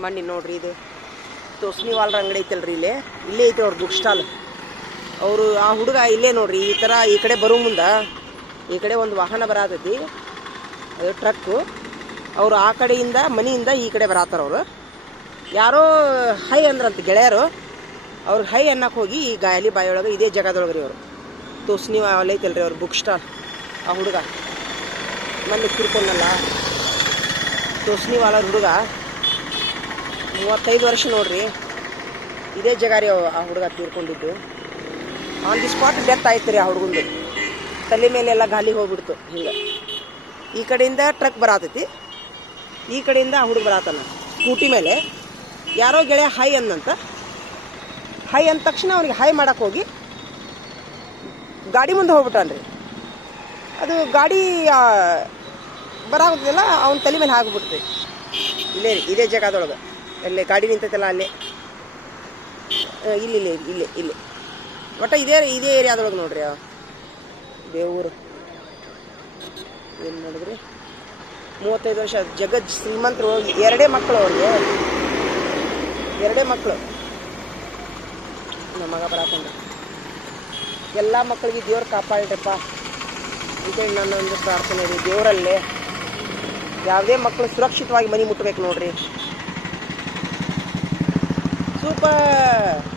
ಮಣ್ಣಿ ನೋಡ್ರಿ ಇದು. ತೋಸ್ನಿವಾಲ್ರ ಅಂಗಡಿ ಐತಲ್ರಿ ಇಲ್ಲೇ. ಇಲ್ಲೇ ಐತೆ ಅವ್ರ ಬುಕ್ ಸ್ಟಾಲ್. ಅವರು ಆ ಹುಡುಗ ಇಲ್ಲೇ ನೋಡ್ರಿ, ಈ ಥರ ಈ ಕಡೆ ಬರೋ ಮುಂದೆ ಈ ಕಡೆ ಒಂದು ವಾಹನ ಬರತೈತಿ. ಅದು ಟ್ರಕ್ಕು ಅವರು ಆ ಕಡೆಯಿಂದ, ಮನೆಯಿಂದ ಈ ಕಡೆ ಬರತ್ತಾರ ಅವರು. ಯಾರೋ ಹೈ ಅಂದ್ರಂತ ಗೆಳೆಯರು ಅವ್ರಿಗೆ ಹೈ ಅನ್ನಕ್ಕೆ ಹೋಗಿ ಈ ಗಾಯಲಿ ಬಾಯಿಯೊಳಗೆ ಇದೇ ಜಾಗದೊಳಗೆ ರೀ ಅವರು. ತೋಸ್ನಿ ಐತಲ್ರಿ ಅವ್ರ ಬುಕ್ ಸ್ಟಾಲ್, ಆ ಹುಡುಗ. ಮನೆ ತಿರ್ಕೊಂಡಲ್ಲ ತೋಸ್ನಿ ವಾಲ ಹುಡುಗ ಮೂವತ್ತೈದು ವರ್ಷ ನೋಡ್ರಿ. ಇದೇ ಜಾಗ ರೀ ಆ ಹುಡುಗ ತೀರ್ಕೊಂಡಿದ್ದು. ಆನ್ ದಿ ಸ್ಪಾಟ್ ಡೆತ್ ಆಯ್ತು ರೀ ಆ ಹುಡುಗಂದು. ತಲೆ ಮೇಲೆಲ್ಲ ಗಾಲಿ ಹೋಗ್ಬಿಡ್ತು ಹಿಂಗೆ. ಈ ಕಡೆಯಿಂದ ಟ್ರಕ್ ಬರತೈತಿ. ಈ ಕಡೆಯಿಂದ ಆ ಹುಡುಗ ಬರತಾನ. ಸ್ಕೂಟಿ ಮೇಲೆ. ಯಾರೋ ಗೆಳೆಯ ಹೈ ಅಂದಂತ ಹೈ ಅಂದ ತಕ್ಷಣ ಅವ್ನಿಗೆ ಹೈ ಮಾಡಕ್ಕೆ ಹೋಗಿ ಗಾಡಿ ಮುಂದೆ ಹೋಗ್ಬಿಟ್ಟಾನ್ರಿ ಅದು ಗಾಡಿ ಬರಾಗೋದಿಲ್ಲ ಅವ್ನ ತಲೆ ಮೇಲೆ ಹಾಕ್ಬಿಡ್ತೀವಿ ಇಲ್ಲೇ ರೀ, ಇದೇ ಜಾಗದೊಳಗೆ. ಅಲ್ಲೇ ಗಾಡಿ ನಿಂತೈತಲ್ಲ ಅಲ್ಲೇ. ಇಲ್ಲಿ ಇಲ್ಲಿ ಇಲ್ಲಿ, ಇಲ್ಲೇ ಒಟ್ಟು ಇದೇ ಇದೇ ಏರಿಯಾದೊಳಗೆ ನೋಡ್ರಿ ದೇವರು. ಏನು ಮಾಡಿದ್ರಿ? ಮೂವತ್ತೈದು ವರ್ಷ ಜಗಜ್ ಶ್ರೀಮಂತರು, ಎರಡೇ ಮಕ್ಕಳು ಅವ್ರಿಗೆ. ಎರಡೇ ಮಕ್ಕಳು ನಮ್ಮ ಮಗ ಬರಾಕಂಡ ಎಲ್ಲ ಮಕ್ಕಳಿಗೆ ದೇವ್ರು ಕಾಪಾಡ್ರಪ್ಪ ಅಂತೇಳಿ ನನ್ನ ಒಂದು ಪ್ರಾರ್ಥನೆ ರೀ. ದೇವರಲ್ಲೇ. ಯಾವುದೇ ಮಕ್ಕಳು ಸುರಕ್ಷಿತವಾಗಿ ಮನೆ ಮುಟ್ಟಬೇಕು ನೋಡ್ರಿ. 各